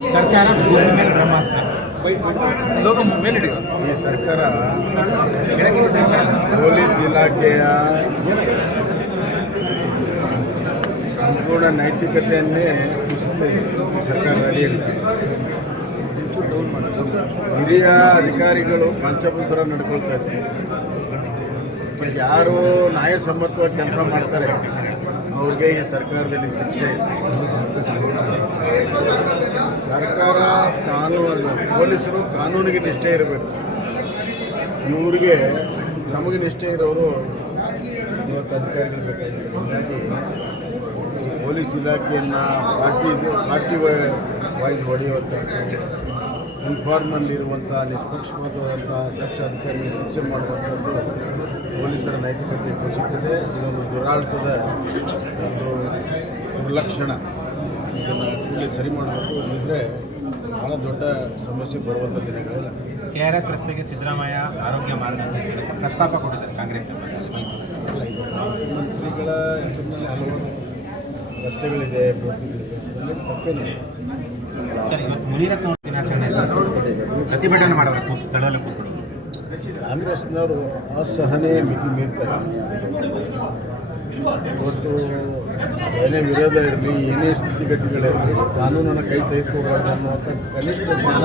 ಸರ್ಕಾರ ಭೂಮಿ ಮೇಲೆ ಬ್ರಹ್ಮಾಸ್ತ್ರ. ಲೋಕ ಈ ಸರ್ಕಾರ ಪೊಲೀಸ್ ಇಲಾಖೆಯ ಸಂಪೂರ್ಣ ನೈತಿಕತೆಯನ್ನೇ ಕುಸಿತಿದೆ ಈ ಸರ್ಕಾರ ನಡೆಯಲಿಲ್ಲ ಹಿರಿಯ ಅಧಿಕಾರಿಗಳು ಪಂಚಪುತ್ರ ನಡ್ಕೊಳ್ತಾ ಇದ್ದಾರೆ. ಯಾರು ನ್ಯಾಯಸಮ್ಮತವಾಗಿ ಕೆಲಸ ಮಾಡ್ತಾರೆ ಅವ್ರಿಗೆ ಈ ಸರ್ಕಾರದಲ್ಲಿ ಶಿಕ್ಷೆ. ಇದೆ ಸರ್ಕಾರ ಕಾನೂನು ಪೊಲೀಸರು ಕಾನೂನಿಗೆ ನಿಷ್ಠೆ ಇರಬೇಕು. ಇವ್ರಿಗೆ ನಮಗೆ ನಿಷ್ಠೆ ಇರೋರು ಇವತ್ತು ಅಧಿಕಾರಿಗಳು ಬೇಕಾಗಿದೆ ಹಾಗಾಗಿ ಪೊಲೀಸ್ ಇಲಾಖೆಯನ್ನು ಪಾರ್ಟಿ ಪಾರ್ಟಿ ವಾಯ್ಸ್ ಹೊಡೆಯುವಂಥ ಇನ್ಫಾರ್ಮಲ್ಲಿರುವಂಥ ನಿಷ್ಪಕ್ಷಪಾತವಾದಂಥ ಅಧ್ಯಕ್ಷ ಅಧಿಕಾರಿಗಳಿಗೆ ಶಿಕ್ಷೆ ಮಾಡುವಂಥದ್ದು ಪೊಲೀಸರ ನೈತಿಕತೆ ಕುಸಿತದೆ ಇದೊಂದು ದುರಾಳ್ತದ ಒಂದು ದುರ್ಲಕ್ಷಣ ಇದನ್ನು ಕೂಡಲೇ ಸರಿ ಮಾಡಬೇಕು ಇಲ್ಲದಿದ್ದರೆ ಭಾಳ ದೊಡ್ಡ ಸಮಸ್ಯೆ ಬರುವಂಥ ದಿನಗಳಿಲ್ಲ. ಕೆ ಆರ್ ಎಸ್ ರಸ್ತೆಗೆ ಸಿದ್ದರಾಮಯ್ಯ ಆರೋಗ್ಯ ಮಾರ್ಗದರ್ಶಿ ಪ್ರಸ್ತಾಪ ಕೊಟ್ಟಿದ್ದಾರೆ ಕಾಂಗ್ರೆಸ್ ಮುಖ್ಯಮಂತ್ರಿಗಳ ಹೆಸರಿನಲ್ಲಿ ಹಲವಾರು ರಸ್ತೆಗಳಿದೆ ಅದರಲ್ಲಿ ಸರ್ ಇವತ್ತು ಮುನಿರತ್ನ ದಿನಾಚರಣೆ ಪ್ರತಿಭಟನೆ ಮಾಡೋರು ಕೂತ್ ಸ್ಥಳದಲ್ಲೇ ಕೂತ್ಕೊಳ್ಳೋದು ಕಾಂಗ್ರೆಸ್ನವರು ಅಸಹನೆ ಮಿತಿ ಮೀರ್ತಾರೆ. ಇವತ್ತು ಏನೇ ವಿರೋಧ ಇರಲಿ, ಏನೇ ಸ್ಥಿತಿಗತಿಗಳಿರಲಿ ಕಾನೂನನ್ನು ಕೈ ತೆಗೆದುಕೋಬಾರ್ದು ಅನ್ನುವಂಥ ಕನಿಷ್ಠ ಜ್ಞಾನ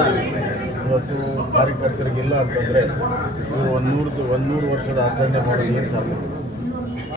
ಇವತ್ತು ಕಾರ್ಯಕರ್ತರಿಗಿಲ್ಲ ಅಂತಂದರೆ ಇವರು ಒಂದು ನೂರದ್ದು ಒಂದು ನೂರು ವರ್ಷದ ಆಚರಣೆ ಮಾಡೋದು ಏನು ಸಾಧ್ಯ?